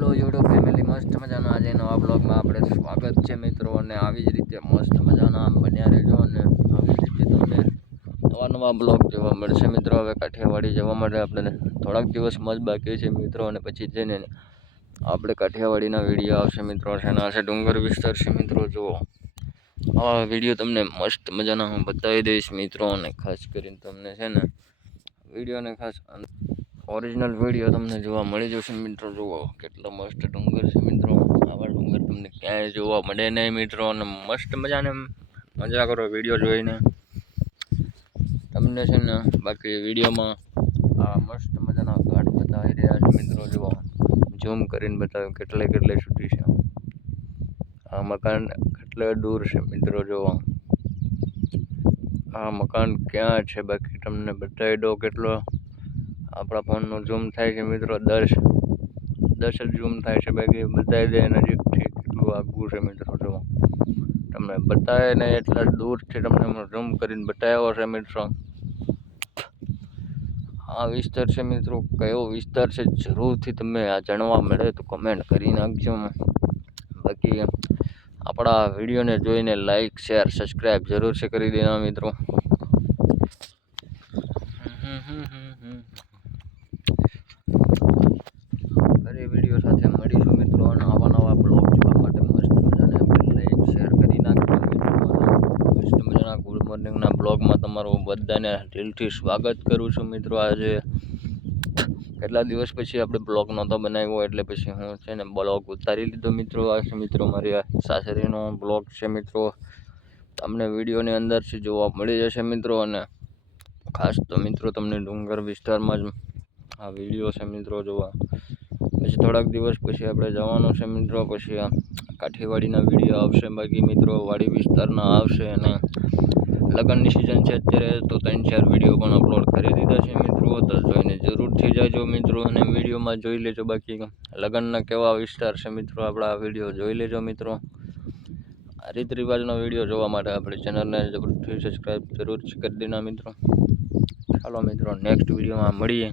Hello YouTube family, મસ્ત મજાના આજે નવા બ્લોગમાં આપણે સ્વાગત છે મિત્રો. અને આવી જ રીતે મસ્ત મજાના બન્યા રહેજો અને આવી જ રીતે તમને નવા બ્લોગ જોવા મળશે મિત્રો. હવે કાઠિયાવાડી જવા માટે આપણે થોડાક દિવસમાં જ બાકી છે મિત્રો, અને પછી જઈને આપણે કાઠિયાવાડીના વિડીયો આવશે મિત્રો. એના છે ડુંગર વિસ્તાર છે મિત્રો. જુઓ આ વિડીયો તમને મસ્ત મજાના હું બતાવી દઈશ મિત્રો, અને ખાસ કરીને તમને છે ને વિડીયોને ખાસ ઓરિજિનલ વિડીયો તમને જોવા મળી જશે મિત્રો. જુઓ કેટલો મસ્ત ડુંગર છે મિત્રો. આવા ડુંગર તમને ક્યાંય જોવા મળે નહીં મિત્રો. અને મસ્ત મજાને મજા કરો વિડીયો જોઈને તમને છે ને. બાકી વિડીયોમાં આ મસ્ત મજાના ઘાટ બતાવી રહ્યા છે મિત્રો. જુઓ ઝૂમ કરીને બતાવ્યું કેટલે સુધી છે આ મકાન, કેટલે દૂર છે મિત્રો. જુઓ આ મકાન ક્યાં છે બાકી તમને બતાવી દો. કેટલો આપણા ફોનનો ઝૂમ થાય છે મિત્રો, 10 જ ઝૂમ થાય છે. બાકી બતાવી દે નજીકથી કેટલું આગું છે મિત્રો. જો તમને બતાવે ને એટલા દૂરથી તમને ઝૂમ કરીને બતાવ્યો છે મિત્રો. આ વિસ્તાર છે મિત્રો, કયો વિસ્તાર છે જરૂરથી તમે આ જાણવા મળે તો કમેન્ટ કરી નાખજો. બાકી આપણા વિડીયોને જોઈને લાઈક શેર સબસ્ક્રાઈબ જરૂર છે કરી દેના મિત્રો. ફરી વિડીયો સાથે મળીશું મિત્રો. અને નવા બ્લોગ જોવા માટે મસ્ત મજાને આપણે લાઈક શેર કરી નાખજો મિત્રો. મસ્ત મજાના ગુડ મોર્નિંગના બ્લોગમાં તમારું બધાને દિલથી સ્વાગત કરું છું મિત્રો. આજે કેટલા દિવસ પછી આપણે બ્લોગ નહોતો બનાવ્યો, એટલે પછી હું છે ને બ્લોગ ઉતારી લીધો મિત્રો. આ છે મિત્રો મારી સાસરીનો બ્લોગ છે મિત્રો. તમને વિડીયોની અંદરથી જોવા મળી જશે મિત્રો. અને ખાસ તો મિત્રો તમને ડુંગર વિસ્તારમાં જ આ વિડીયો છે મિત્રો. જોવા પછી થોડાક દિવસ પછી આપણે જવાનું છે મિત્રો. પછી આ કાઠીવાડીના વિડીયો આવશે. બાકી મિત્રો વાડી વિસ્તારના આવશે. અને લગ્નની સિઝન છે અત્યારે, તો 3-4 વિડીયો પણ અપલોડ કરી દીધા છે મિત્રો. તો જોઈને જરૂરથી જાજો મિત્રો, અને વિડીયોમાં જોઈ લેજો. બાકી લગ્નના કેવા વિસ્તાર છે મિત્રો, આપણા વિડીયો જોઈ લેજો મિત્રો. આ રીત રિવાજનો વિડીયો જોવા માટે આપણી ચેનલને જરૂરથી સબસ્ક્રાઈબ જરૂર કરી દેના મિત્રો. ચાલો મિત્રો નેક્સ્ટ વિડીયોમાં મળીએ.